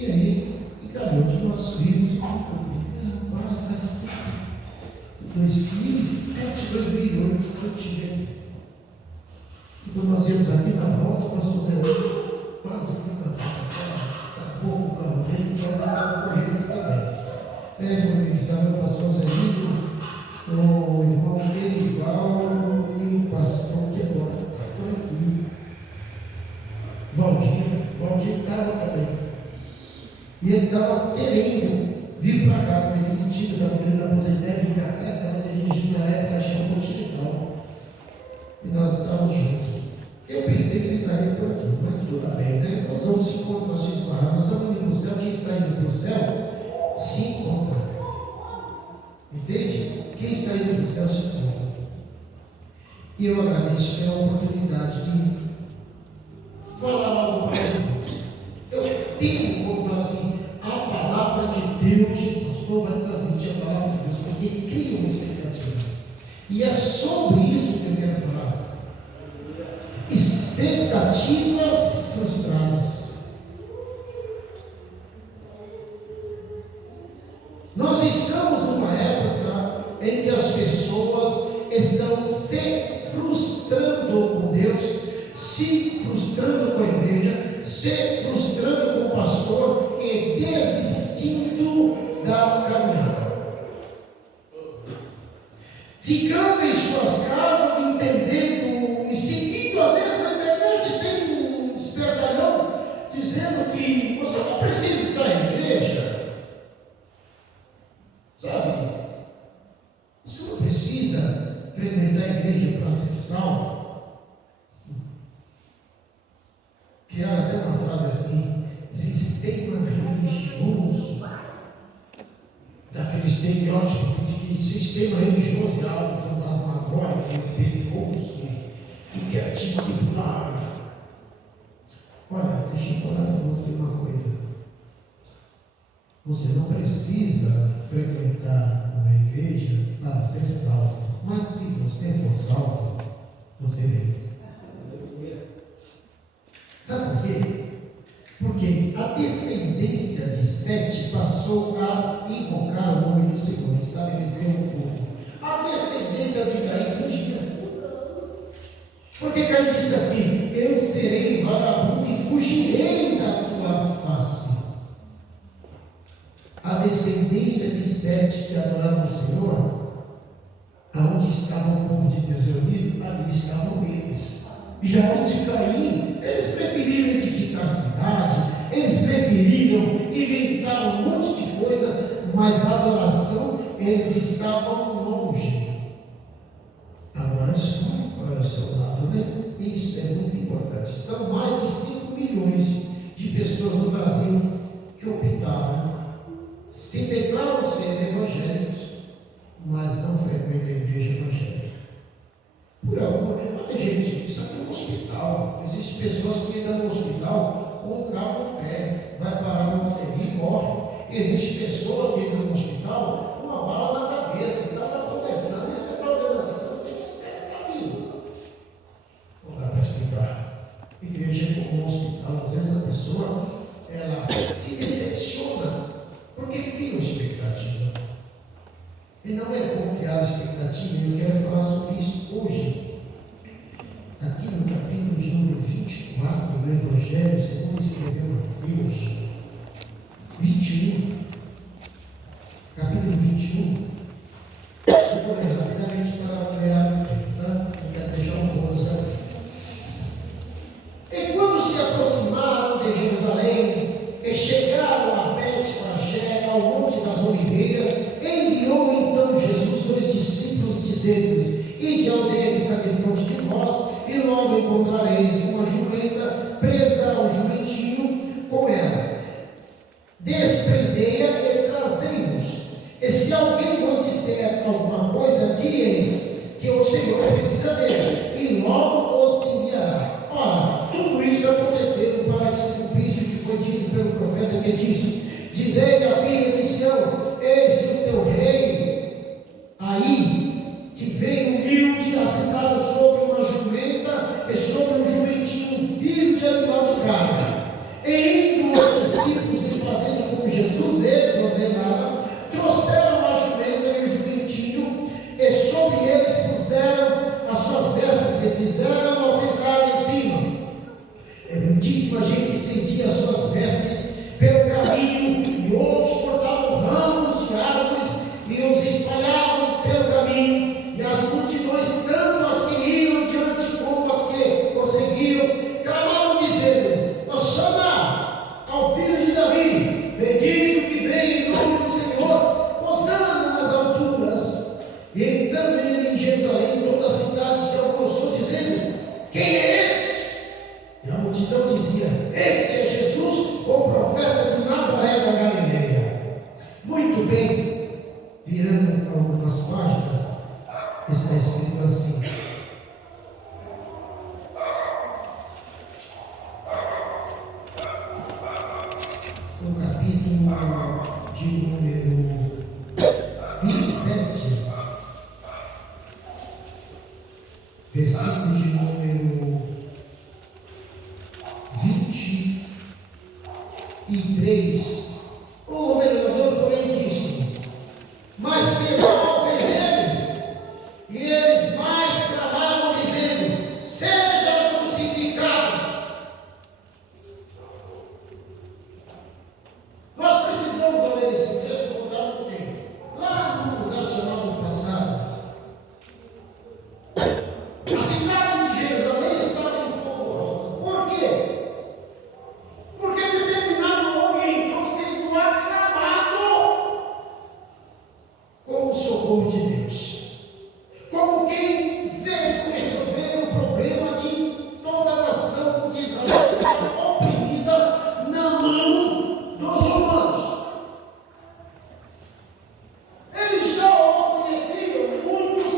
E aí, encaminhamos o nosso livro, mas 2007, 2008, eu tive. Quando nós íamos aqui na volta, o pastor Zé quase acabou o carro dele, quase acabou correndo também. Quando ele estava o pastor Zé o irmão Erival e o pastor que agora está por aqui. Valdir estava também. E ele estava querendo vir para cá, no definitivo da Polícia da Positeve, vir para cá, estava dirigindo na época, acho que era Continental. E nós estávamos juntos. Eu pensei que ele estaria por aqui, mas tudo bem, né? Nós vamos se encontrar, nós estamos indo para o céu, quem está indo para o céu se encontra. Entende? Quem está indo para o céu se encontra. E eu agradeço pela oportunidade de falar algo para Deus. Eu tenho como falar assim, a palavra de Deus, o pastor vai transmitir a palavra de Deus, porque cria uma expectativa. E é sobre isso que eu quero falar. Expectativas frustradas. Nós estamos numa época em que as pessoas estão se frustrando com Deus, se frustrando com a igreja, se frustrando com o pastor e desistindo da caminhada. Ficando em suas casas, entendendo e seguindo, às vezes na internet tem um espertalhão dizendo que você não precisa estar na igreja, sabe? Você não precisa frequentar a igreja para ser salvo. Criaram até uma frase assim, sistema religioso, daquele estereótipo de sistema religioso é algo fantasmagórico, perigoso, que quer te manipular. Olha, deixa eu falar para você uma coisa. Você não precisa frequentar uma igreja para ser salvo, mas se você for salvo, você vem. Sabe por quê? Porque a descendência de Sete passou a invocar o nome do Senhor, estabeleceu um culto. A descendência de Caim fugia. Porque Caim disse assim: eu serei vagabundo e fugirei da tua face. A descendência de Sete que adorava o Senhor, aonde estava o povo de Deus reunido, ali estavam eles. Já os de Caim, eles preferiram edificar a cidade, eles preferiram inventar um monte de coisa, mas a adoração, eles estavam longe. Agora escolhe qual é o seu lado, né? Isso é muito importante. São mais de 5 milhões de pessoas no Brasil que optaram, se declaram ser evangélicos, mas não frequentam a igreja evangélica. Por alguma coisa, olha gente, isso aqui é um hospital. Existem pessoas que entram no hospital com um cabo no pé, vai parar no UTI e morre. Existe pessoa que entra no hospital com uma bala na cabeça, está conversando, esse é problema assim, você tem que esperar vivo. Não dá para explicar. Igreja é como um hospital, às vezes a pessoa ela se decepciona porque cria uma expectativa. E não é bom criar expectativa, eu quero falar sobre isso hoje. Aqui no capítulo de número 24 do Evangelho, segundo escreveu Mateus, 21, capítulo 21. Eu vou ler rapidamente para ganhar tempo, tá? Eu quero deixar um rosa aqui. E quando se aproximaram de Jerusalém, e chegaram a Bet-Fagé, ao Monte das Oliveiras, enviou então Jesus 2 discípulos, dizendo-lhes: ide à aldeia que está defronte de vós, e logo encontrareis uma jumenta presa ao jumentinho com ela. Desprendei-a e trazei-nos. E se alguém vos disser alguma coisa, direis que o Senhor precisa dele, e logo os enviará. Ora, tudo isso aconteceu para que se cumprisse o que foi dito pelo profeta, que disse: dizei à filha de Sião: eis que o teu rei aí, que vem humilde, assentado sobre uma jumenta e sobre um jumentinho, filho de animal de carne. E indo os discípulos capítulo de número 27, versículo de número 23, o governador, porém, disse: mas quebrou ele, e eles mais clamaram, dizendo: seja crucificado. Nós precisamos ler esse texto, vou dar um tempo. Lá no lugar chamado passado, a cidade de Jerusalém estava em polvorosa. Por quê? Porque determinado homem entrou sendo aclamado como socorro de Deus, como quem veio resolver o problema de toda a nação de Israel que estava oprimida na mão dos romanos. Eles já o conheciam, muitos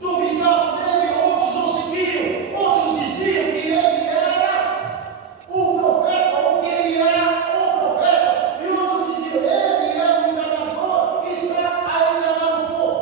duvidavam dele, outros o seguiam, outros diziam que ele era o profeta, ou que ele era o profeta, e outros diziam: ele é um enganador que está a enganar o povo.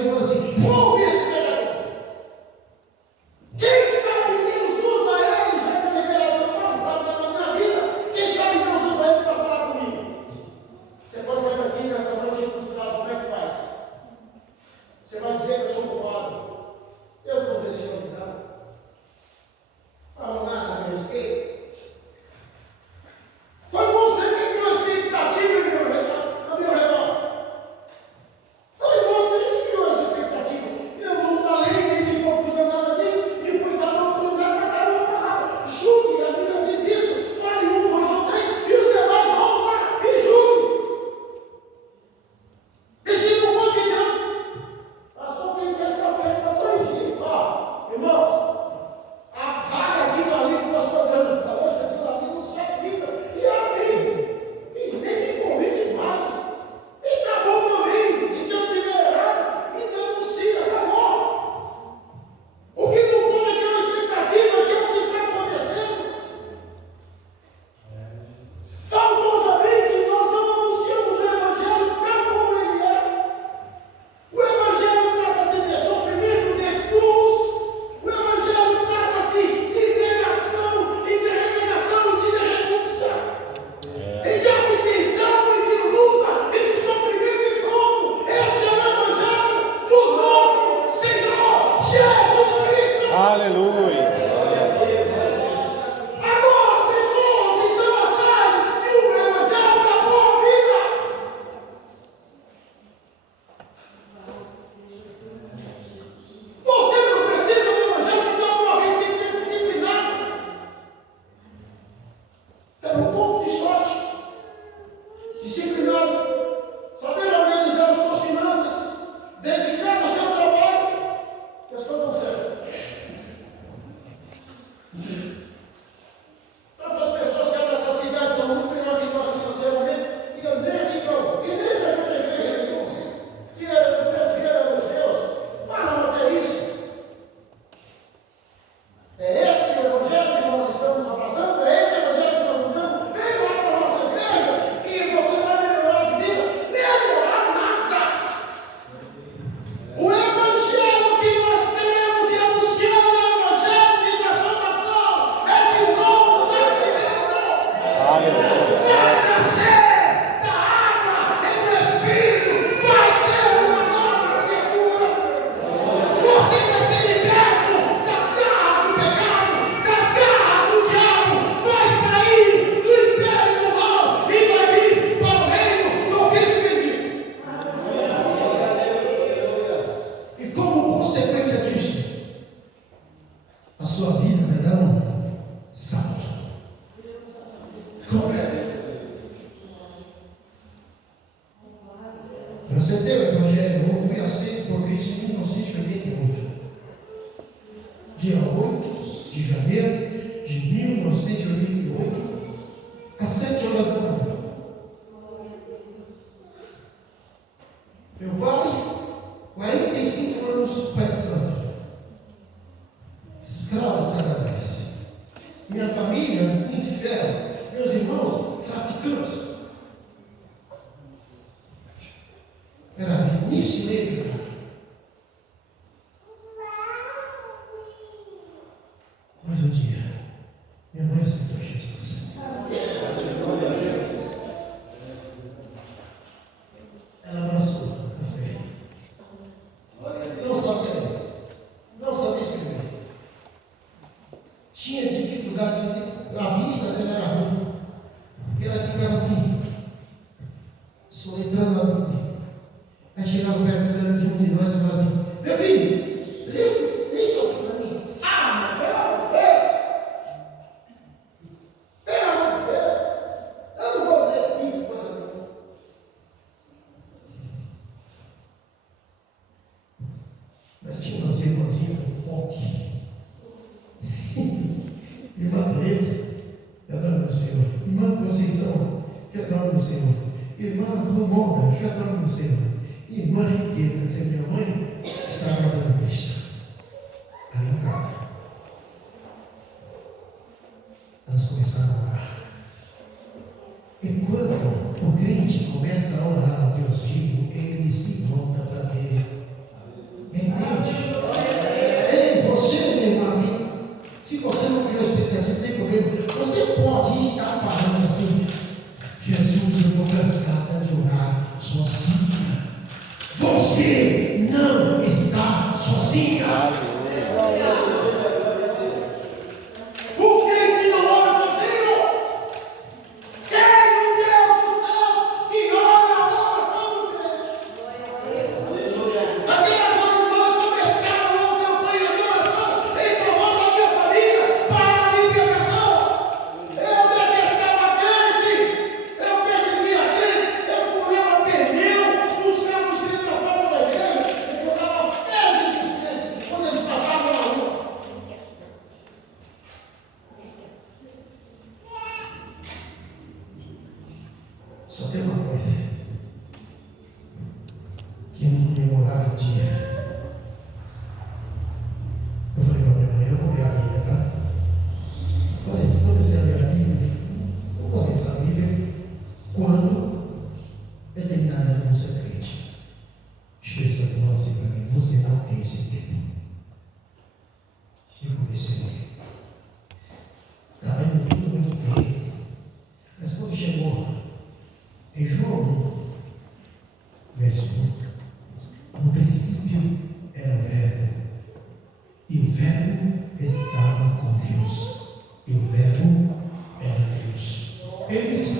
Senhor e falou assim: vou ver esse pregador. Quem sabe Deus usa ele, já que eu levei lá do São Paulo, sabe da minha vida, quem sabe Deus usa ele para falar comigo. Você pode sair daqui nessa noite frustrado, como é que faz? Você vai dizer que eu sou culpado. Deus não dizer, Senhor, me dá. Fala nada a meu respeito. Foi você que criou a expectativa a meu redor. Foi você que criou essa expectativa. Eu não falei nem me propus a nada disso e fui dar uma oportunidade para dar uma palavra. Julgue, a Bíblia diz isso. Fale 1, 2 ou 3 e os demais ouçam e julgue. E se não for de Deus, pastor, tem que essa fé para corrigir. Ó, irmãos, apaga aquilo ali que o pastor Dando falou, que aquilo ali não se aplica. E amém. E nem me convide mais. E tá bom também. E se eu tiver errado, me denuncia, acabou. O que não pode é ter uma expectativa que é o que está acontecendo. Faltosamente, nós não anunciamos o Evangelho tal como ele é. O Evangelho trata-se de sofrimento, de cruz. O Evangelho trata-se de negação, e de renegação, e de renúncia, e de abstenção, e de luta, e de sofrimento e pronto. Este é o Evangelho do nosso Senhor Jesus Cristo. Aleluia. Agora as pessoas estão atrás de um Evangelho da boa vida. Você não precisa do Evangelho que alguma vez tem que ter disciplinado. Ter um pouco de sorte, disciplinado, saber organizar as suas finanças, dedicado ao seu trabalho, que as coisas dão certo. Tantas pessoas que há nessa cidade são muito melhor que nós financeiramente, e eu nem aqui não, e nem frequento a igreja nenhuma. Dinheiro, meu Deus, para não ter isso. É esse o Evangelho que nós estamos abraçando? É esse o Evangelho que nós vivemos? Vem lá para a nossa igreja que você vai melhorar de vida. Melhorar nada! O Evangelho que nós temos e anunciamos é o Evangelho de transformação. É de novo nascimento. Vai nascer da água e do Espírito. Vai ser uma nova criatura. Você vai ser liberto das garras do pecado, das garras do diabo. Vai sair do império do mal e vai vir para o reino do Cristo bendito. E como consequência disso, a sua vida vai dar um salto. Como é? Eu aceitei o Evangelho, eu fui aceito por Cristo em 1988. Dia 8 de janeiro de 1988, às 7 horas da manhã. Meu pai, 45 anos, pai de santo, escravo de Satanás. Minha família, inferno. Meus irmãos, traficantes. Era início meio, cara. Mas um dia, minha mãe aceitou Jesus. Ela abraçou a fé. Não sabia ler, não sabia escrever. Tinha dificuldade, a vista dela era ruim. E ela ficava assim, só entrando na Bíblia. Aí chegava perto de um de nós e falava assim: meu filho, lê isso aqui para mim. Ah, pelo amor de Deus! Pelo amor de Deus! Eu não vou ler a Bíblia, coisa nenhuma. Mas tinha umas irmãzinhas do POC. Irmã Teresa, que adora o Senhor. Irmã Conceição, que adora o Senhor. Irmã Romona, que adora o Senhor. Irmã Riqueta, que é minha mãe, está adorando Cristo. Ali em casa. Elas começaram a orar. E quando o crente começa a orar a Deus vivo, ele se volta para ver.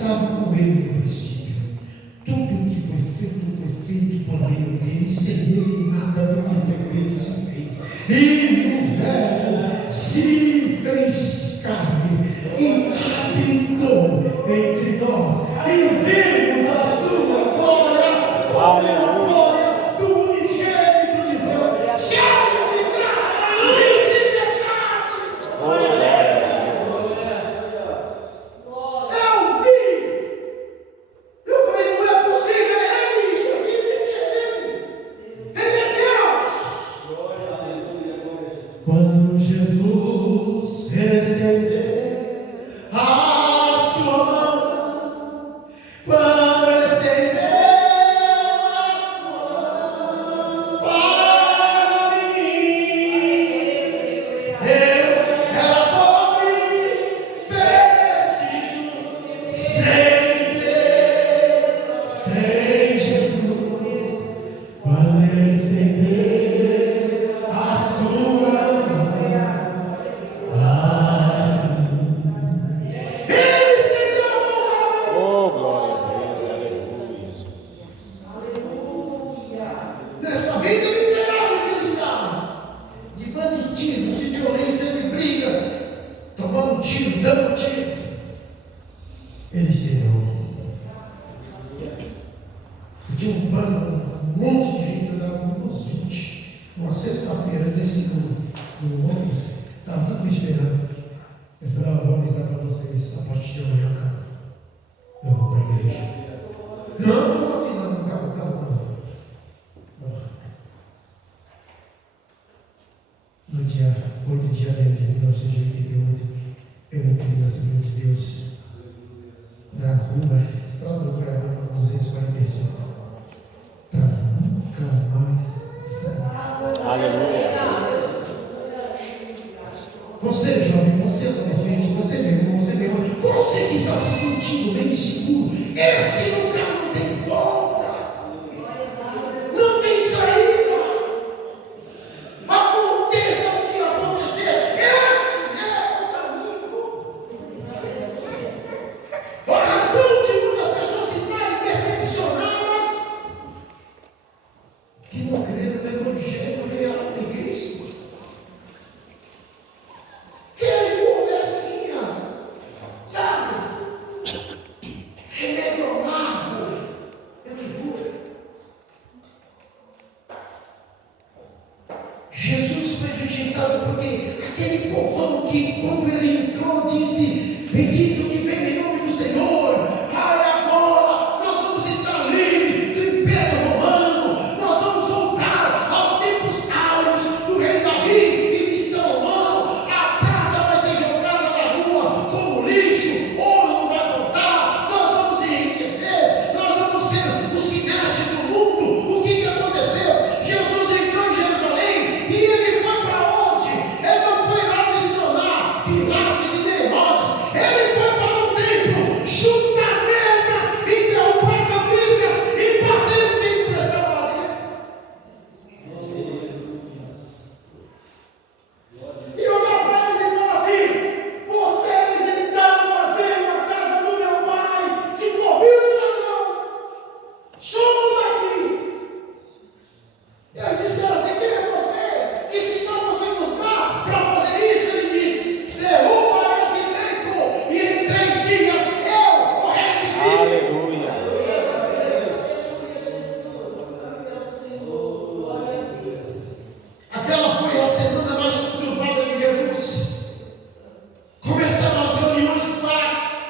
estava com ele no princípio. Tudo que foi feito por meio dele, sem ele nada do que foi feito se fez. E o Verbo se fez carne e habitou entre nós, e vimos a sua glória, como a glória do unigênito de Deus, cheio de graça e de verdade. Eu vi. Eu falei, não é possível, é ele, isso aqui é ele. Ele é Deus. Quando Jesus estendeu a sua mão, quando estendeu a sua mão para mim, eu era pobre, perdido, sem Deus, sem Jesus. Quando ele estendeu a sua mão para mim, ele estendeu a mão para mim. Oh, glória a Deus, aleluia. Nessa vida miserável que ele estava, de banditismo, de violência, de briga, tomando tiro, dando tiro, ele estendeu a mão. Tinha um bando, um monte de gente, eu dava uns 20. Uma sexta-feira, eu desci no ônibus, estava tudo me esperando. Eu falei, vou avisar para vocês, a partir de amanhã acaba. Eu vou para a igreja. Não assim, não, calma. No dia 8 de janeiro de 1988, eu entrei na Assembleia de Deus, na rua Estrada do Carvalho 245, para nunca mais sair. Aleluia. Você, jovem, você adolescente, você mesmo, você que está se sentindo bem inseguro, este lugar não tem volta, não tem saída. Aconteça o que acontecer, este é o caminho. A razão de muitas pessoas estarem decepcionadas que não creram no Evangelho real de Cristo. Querem conversinha, sabe? Remédio amargo, é que dura. Jesus foi rejeitado porque aquele povão que, quando ele entrou, disse: bendito que vem em nome do Senhor. Ai, agora nós vamos estar livres do Império Romano, nós vamos voltar aos tempos áureos do rei Davi e de Salomão. A prata vai ser jogada na rua como lixo, ouro não vai voltar, nós vamos enriquecer, nós vamos ser o cidade do mundo. O que aconteceu? Jesus entrou em Jerusalém e ele foi para onde? Ele não foi lá destronar Pilatos e Herodes, ele foi para o templo, chutar mesas e derrubar camisas e bater no quem prestava lá dentro. E olhar para eles e falar assim: vocês estão fazendo a casa do meu pai de covil de ladrão, somos daqui. E eles disseram assim: quem é você? Que sinal você nos dá para fazer isso? Ele disse: derruba este templo e em 3 dias eu, o rei de vida. Aleluia. Aquela foi a semana mais conturbada de Jesus. Começaram as reuniões para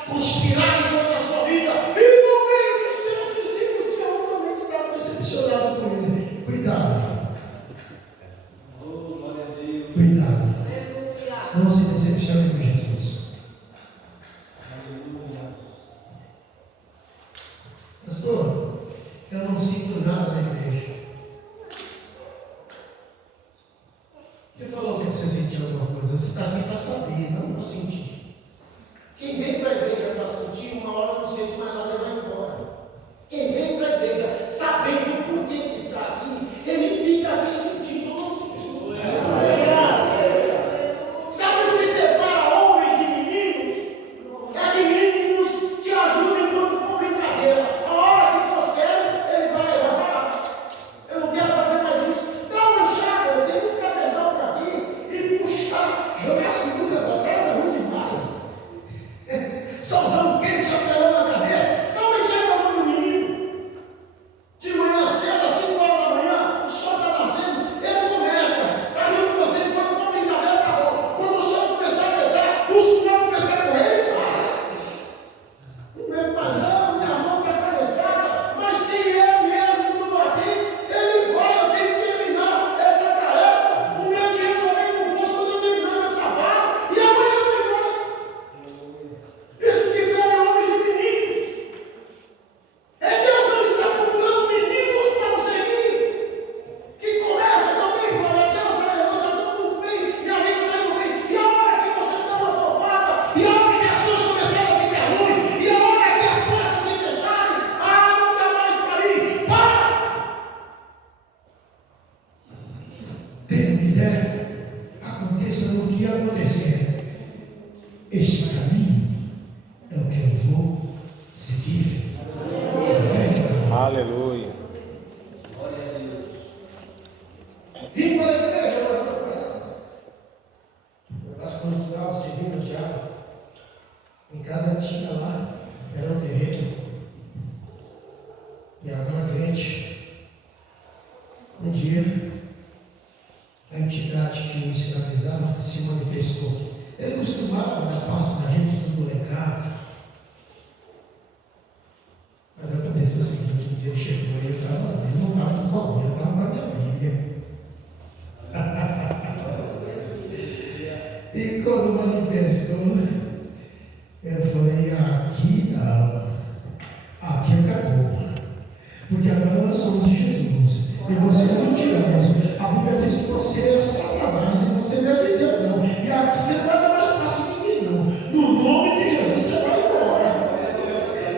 conspirarem contra a sua vida. E no meio dos seus discípulos tinha um também que estava decepcionado com ele. Cuidado. Cuidado. Não se decepcione com Jesus. Pastor, eu não sinto nada na igreja. Quem falou que você sentiu alguma coisa? Você está aqui para saber, não para sentir. Quem vem para a igreja para sentir, uma hora não sente mais nada e vai embora. Quem vem para a igreja sabendo por que está aqui, ele fica aqui sentindo ou não sentindo. Sabe o que separa homens de meninos? É que meninos te ajudam der, aconteça no que acontecer, este caminho é o que eu vou seguir. Aleluia. Vim para a igreja, eu passo quando estava servindo o diabo. Em casa tinha lá, era um terreno. E agora crente. Um dia, a entidade que o escravizava se manifestou. Ele costumava dar passo na gente do molecado. Mas aconteceu o seguinte, um dia ele chegou e eu não estava sozinho, eu estava com a minha Bíblia. E quando manifestou, eu falei, aqui não, aqui acabou. Porque agora nós somos de Jesus. E você é mentiroso. A Bíblia diz que você é Satanás e você não é de Deus, não. E aqui você não vai dar mais passo de mim, não. No nome de Jesus você vai embora.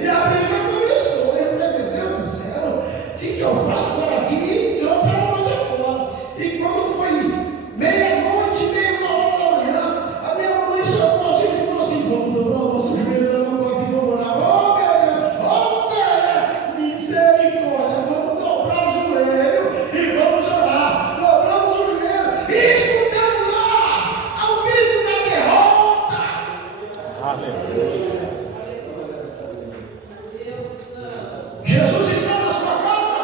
E a briga começou. Eu falei, meu Deus do céu, o que eu passo por aqui? E entrou para a noite afora. E quando foi meia-noite, meia hora da manhã, a minha mamãe chamou a gente e falou assim: vamos dobrar o nosso joelho lá no quarto e vamos orar. Ô, meu Deus, ô, velho, misericórdia, vamos dobrar o joelho e vamos orar. Dobramos o joelho e escutamos lá ao grito da derrota. Aleluia. Jesus está na sua casa.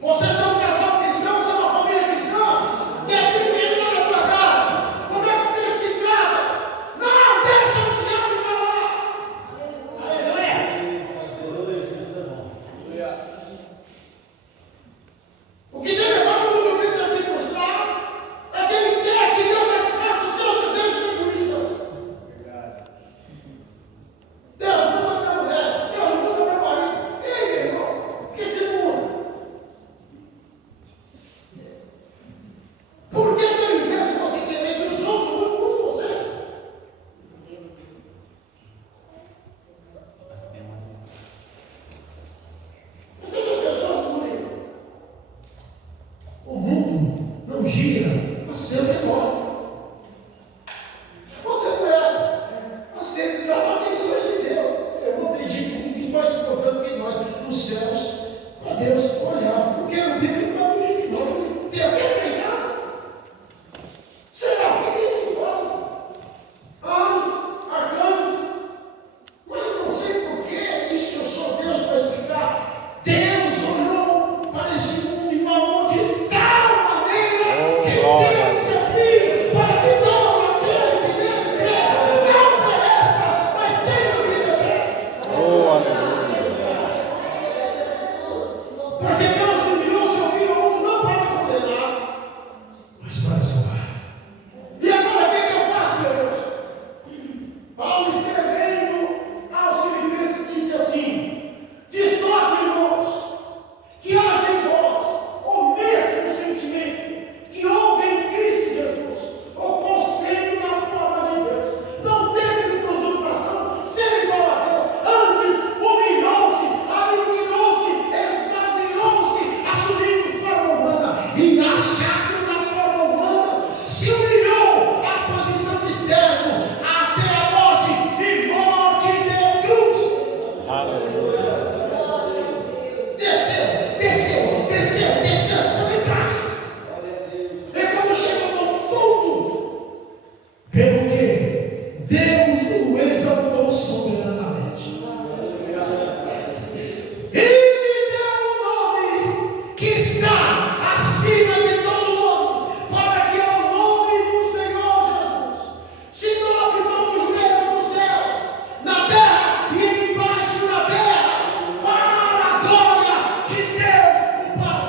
Vocês são um casal cristão, são uma família cristã. Quer ter que entrar na tua casa? Como é que vocês se tratam? Não, deixa o diabo para lá. O que tem levado o mundo a se frustrar é que ele quer que Deus satisfaça os seus desejos egoístas. Deus muda minha mulher, Deus muda meu marido. Ei, meu irmão, por que você muda? Por que ao invés de você querer que os outros mudem por você? Por que as pessoas mudam? O mundo não gira a seu redor. Você não é. Você das atenções de Deus. Eu vou pedir que ninguém mais importante que nós, nos céus, para Deus olhar. Porque o Bíblia não é que nós tem até 6 anos. Será que isso pode? Anjos, arcanjos. Mas não sei por que isso eu sou Deus para explicar. Deus olhou para este mundo de uma mão de tal maneira que Deus se abriu para que todo aquele que nele crê não pereça, mas tenha vida eterna. Oh, aleluia. Porque Deus não enviou seu filho ao mundo não para condenar, mas para salvar. E agora o que eu faço, meu Deus? Paulo escrevendo aos Filipenses disse assim: de sorte, irmãos, que haja em vós o mesmo sentimento que houve em Cristo Jesus, o conselho na forma de Deus. Não teve por usurpação ser igual a Deus, antes humilhou-se, aniquilou-se, esvaziou-se, assumindo forma humana, e na chácara da forma humana se humilhou à posição de servo até a morte e morte de cruz. Aleluia. Desceu Para embaixo. E quando chega no fundo, pelo que Deus o exaltou soberanamente. Ele lhe deu um nome que está acima de todo nome, para que ao nome do Senhor Jesus se dobre todo o joelho nos céus, na terra e embaixo da terra, para a glória de Deus o Pai.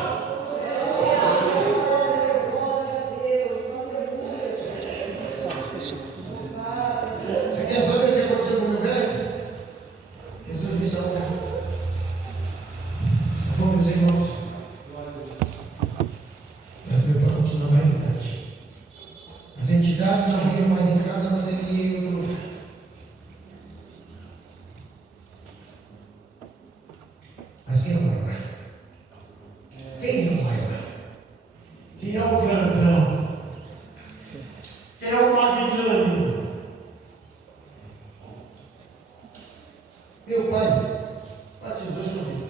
Você quer saber o que aconteceu com o meu velho? Jesus disse a um: vamos, irmãos, Quem é o grandão? Quem é o magnânimo? Meu pai, bate os dois comigo.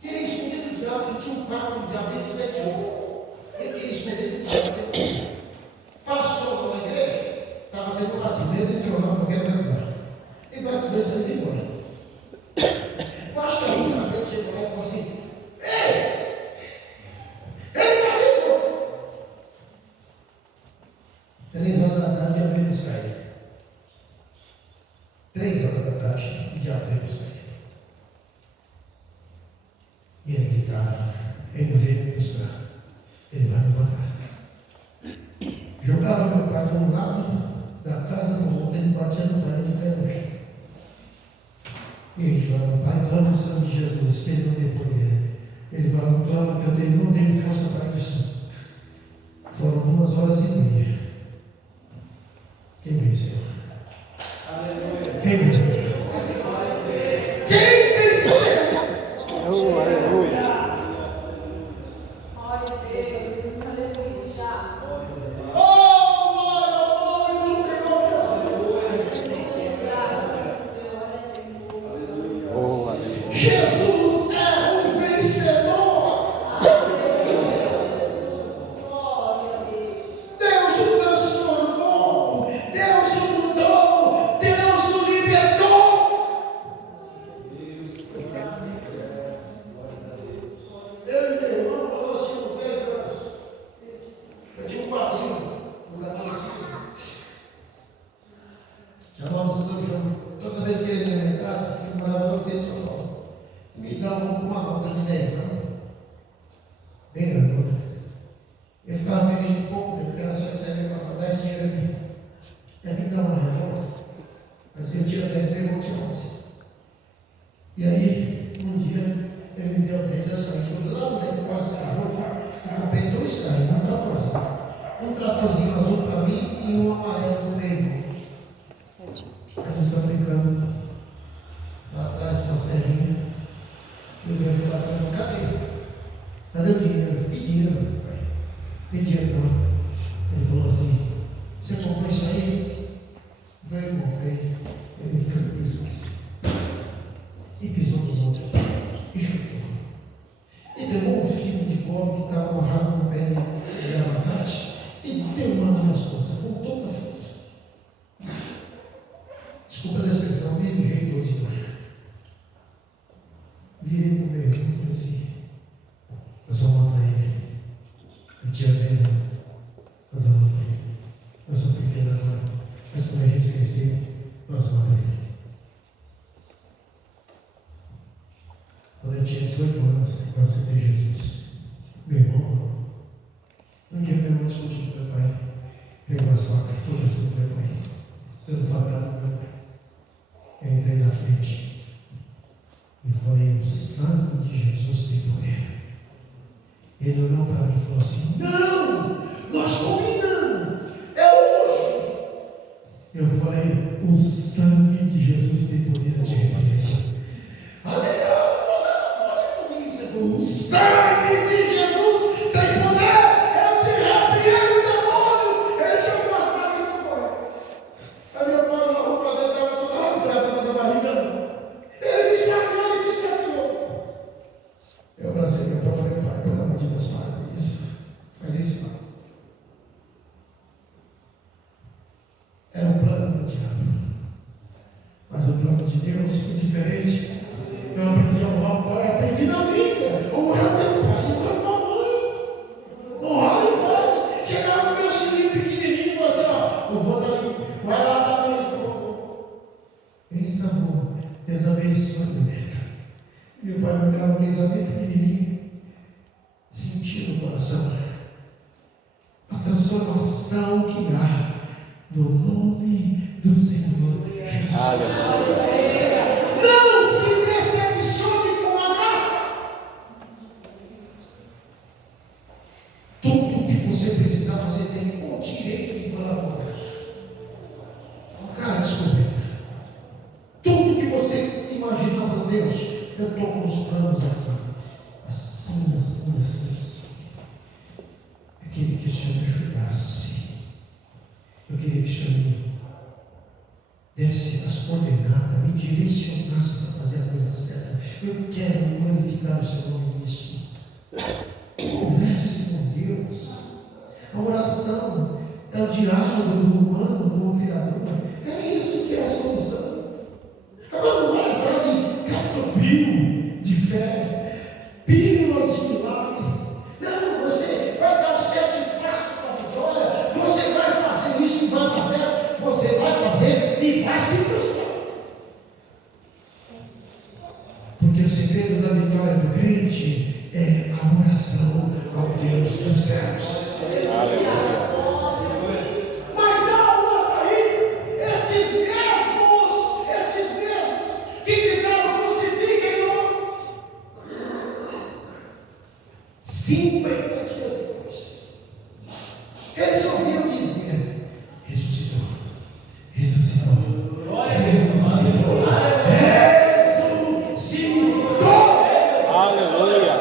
Queria esconder do diabo, que tinha um fato do diabo desde 7 anos. Ele queria esconder do diabo. Passou na igreja, estava tendo um batismo, ele entrou na fogueira batizar. E batizou e saiu de embora. O pastor chegou lá e falou assim: ei! Ele batizou! 3 horas da tarde, o diabo veio buscar ele. 3 horas da tarde, o diabo veio buscar ele. E ele gritava: ele veio me buscar, ele vai me matar. Jogava meu pai de um lado da casa no outro, ele batia no pai de pé no chão. E ele falava: pai, clama o sangue de Jesus, que ele não tem poder. Ele falava: clama que eu não tenho força para isso. Foram 2h30. Quem venceu? Aleluia. Quem venceu? Quem venceu? Aleluia. Jesus é um vencedor. Deus o transformou, Deus o mudou, Deus o libertou. Eu e meu irmão, quando nós tínhamos 10 anos, eu tinha um padrinho no catolicismo, chamava São João. Toda vez que ele ia na minha casa, eu morava no centro de São Paulo, me dava uma conta de 10 anos, bem grande. Eu ficava feliz um pouco, porque era só receber para falar esse dinheiro aqui. E me dava uma reforma, mas eu tinha 10 mil, eu tinha 11. E aí, um dia, ele me deu 10, eu saí, fui lá no dentro do carro, e comprei 2 carros, um tratorzinho. Um tratorzinho azul para mim e um amarelo no meio. Aí nós estamos brincando lá atrás com a serrinha. Eu vi lá atrás, cadê o dinheiro? Que dinheiro? Que dinheiro não? Ele falou assim: você comprou isso aí? Eu falei: comprei. Ele pisou assim. E pisou no outro. E chutou. E pegou um fio de cobre que estava amarrado no pé de abacate e deu uma nas minhas costas, com toda a força. Desculpa a expressão, me mirrei todo de dor. Virei para o meu irmão e falei assim: nós vamos matar ele. Eu tinha 10 anos. Nós vamos matar ele. Eu sou pequeno agora, mas quando a gente crescer, nós vamos matar ele. Quando eu tinha 18 anos, eu aceitei Jesus. Meu irmão, um dia meu irmão discutiu com meu pai, pegou a faca e foi assim com meu pai. Eu não falava nada. Eu entrei na frente e falei: o sangue de Jesus tem poder. Ele olhou para mim e falou assim: não, nós combinamos, é hoje. Eu falei: o sangue de Jesus tem poder de arrepender. Aleluia, o sangue de Jesus tem poder. Eu te repreendo, demônio. Ele jogou as caras e foi. Aí meu pai na roupa dele estava toda rasgada, mas a barriga não. Ele me esfaqueou, ele me esfaqueou. Eu abracei meu pai e falei: pai, pelo amor de Deus, para com isso. Faz isso não. Era um plano do diabo. Mas o plano de Deus foi diferente. Eu aprendi a honrar o pai, aprendi na vida. Honrar teu pai, honrar tua mãe. Honrar o pai. Chegava no meu filhinho pequenininho e falou assim: ó, o vô tá ali, vai lá dar bênção. Pensa, amor, Deus abençoe, meu neto. Meu pai me dava aqueles bem pequenininho, sentia no coração a transformação que há no nome do Senhor Jesus. Não se decepcione com a graça. Tudo que você precisar, você tem o direito de falar com Deus. Cara, desculpa. Tudo que você imagina com Deus, eu estou com os planos aqui. Assim, assim, assim, assim. glorificar o seu nome nisso. Converse com Deus. A oração é o diálogo do humano com o Criador. É isso que é a solução. Agora não vai atrás de captopril, de fé, pílulas de milagre. Não, você vai dar os 7 passos para a vitória. Você vai fazer isso e vai dar certo. Você vai fazer e vai se frustrar. Porque o segredo da vitória do crente é a oração ao Deus dos céus. Aleluia. Mas há uma saída. Estes mesmos que gritaram crucifiquem-no, 50 dias depois, eles ouviram dizer: ressuscitou, ressuscitou, ressuscitou, ressuscitou. Aleluia.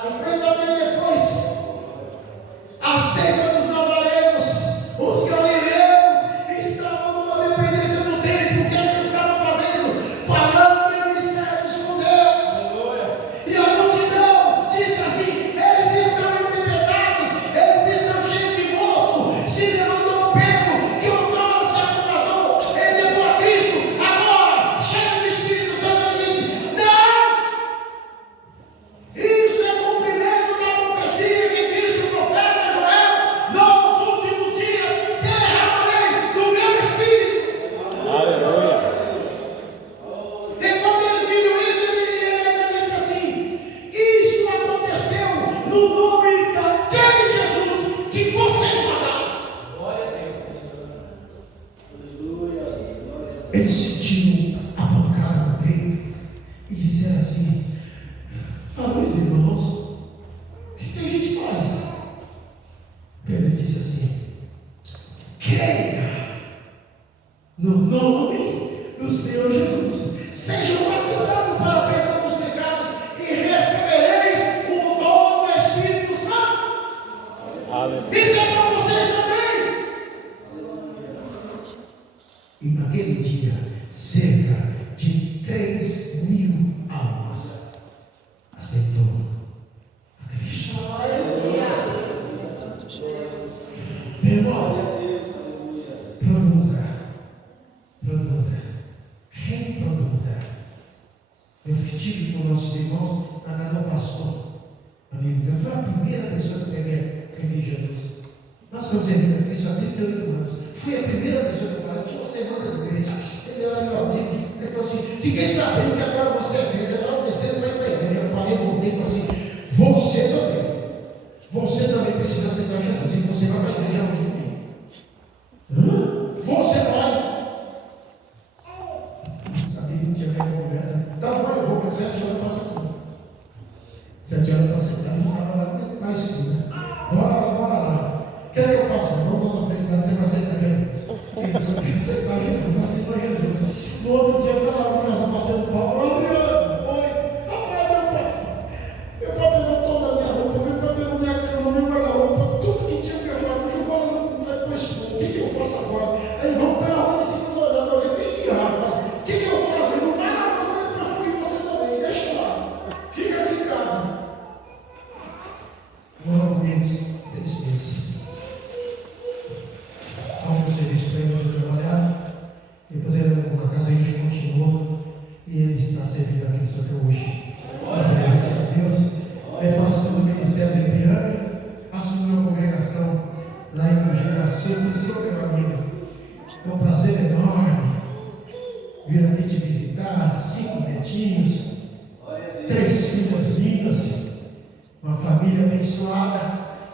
50 dias depois, a seca dos nazarenos, os galileus estavam numa dependência do templo. O que eles estavam fazendo? Falando em mistérios com Deus. E a multidão disse assim: eles estão endividados, eles estão cheios de mosto. Se levantou Pedro, que outrora se acomodou, ele levou a Cristo, agora, cheio do Espírito Santo, ele disse: não! Isso é cumprimento da profecia que disse o profeta Joel: nos últimos dias derramarei do meu Espírito. Aleluia. E quando eles viram isso, ele ainda disse assim: isso aconteceu no nome daquele Jesus que vocês mataram. Glória a Deus. Eles sentiram a pancada no peito e disseram assim: meus irmãos, o que a gente faz? Pedro disse assim: creia no nome do Senhor Jesus, sejam batizados para o perdão dos pecados e recebereis o dom do Espírito Santo. Aleluia. Isso é para vocês também. E naquele dia, cerca de 3.000 almas aceitou a Cristo. Meu irmão, produza, reproduza. Eu estive com nossos irmãos na casa do pastor. Amigo, foi a primeira pessoa que peguei Jesus. Nós estamos servindo a Cristo há 38 anos. Fui a primeira pessoa que eu falei: tinha uma semana de igreja. Ele era meu amigo. Ele falou assim: fiquei sabendo que agora você é igreja. Eu estava descendo, vai para a igreja. Eu parei, voltei e falei assim: você também precisa aceitar Jesus. E você vai para a igreja hoje comigo. Você vai. Sabia que não tinha mais conversa. Tá bom, eu vou fazer 7 horas para sentar. 7 horas para sentar. Não estava lá mais seguro, né? Bora lá. O que é que eu faço? Vamos lá na frente, você vai aceitar Jesus. Aceitar Jesus, não aceitar Jesus. No outro dia eu estava lá na casa batendo pau. Adriano, oi. Meu pai levantou da minha roupa, meu pai pegou minha cama, meu guarda-roupa, tudo que tinha me arrumado, jogou depois. O que eu faço agora? Aí vamos para a rua em cima do olhando. Eu falei: ih, rapaz, o que eu faço? Ele não vai lá, você vai para a rua e você também, deixa lá. Fica aqui em casa. Foram comigo 6 meses. Vamos para o serviço para ele trabalhar. Depois ele levou para casa, a gente continuou. E ele está servindo aqui só até hoje. Graças a Deus. É pastor do Ministério de Ipiranga. Assumiu uma congregação lá em Geração. Eu falei: meu amigo, é um prazer enorme vir aqui te visitar. 5 netinhos, 3 filhas lindas, uma família abençoada,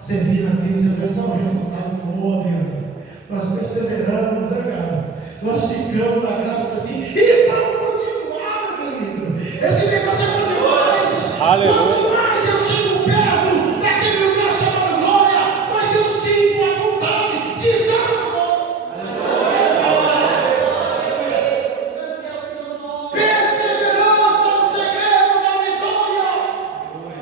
servindo a Cristo. Eu penso ao resultado bom, amigo. Nós perseveramos, né, cara? Nós ficamos na graça assim, e vamos continuar, meu querido. Esse negócio é bom demais. Aleluia. Quanto mais eu chego perto daquele lugar chamado glória, mas eu sinto a vontade de estar no glória. Perseverança no segredo da vitória.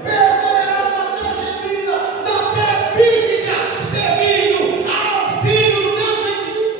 Perseverar na fé genuína, na fé bíblica, seguindo ao Filho do Deus bendito.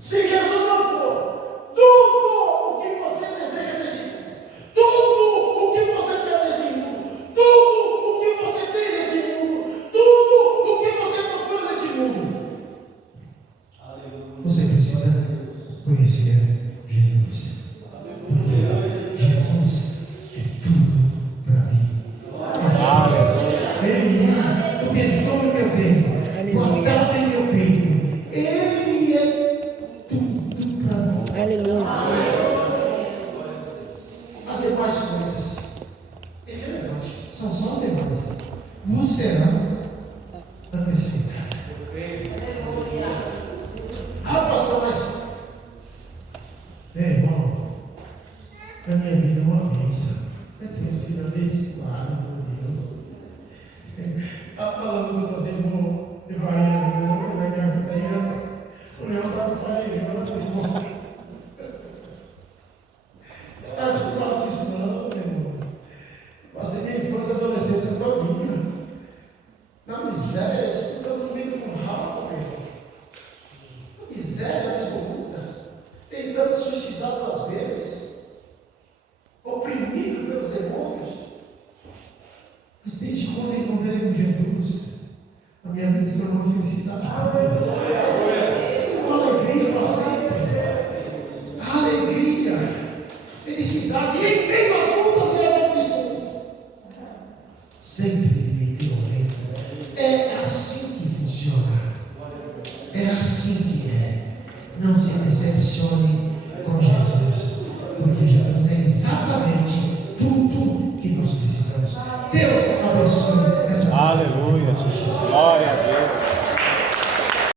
Se Jesus não for tudo o que você deseja nesse mundo, tudo o que você quer nesse mundo, tudo o que você tem nesse mundo, tudo o que você procura nesse mundo, você precisa conhecer Jesus. Porque Jesus é tudo para mim. Ele é o tesouro que eu tenho, guardado em meu peito. Ele é tudo para mim. As demais coisas, irrelevantes, são só as demais. Vos serão acrescentadas. Ah, pastor, mas irmão, a minha vida é uma bênção. Eu tenho sido abençoado por Deus. Está falando com você, irmão, e vai me ajudar aí. O Leão está me falando, irmão. Está acostumado com isso, não, meu irmão. Passei minha infância e adolescência todinha na miséria, estudando comida com ralo, meu irmão. Miséria absoluta, tentando suicidar duas vezes, oprimido pelos demônios. Mas desde quando eu encontrei com Jesus, a minha vida se tornou felicidade. Uma alegria para sempre. Alegria, felicidade, e em meio às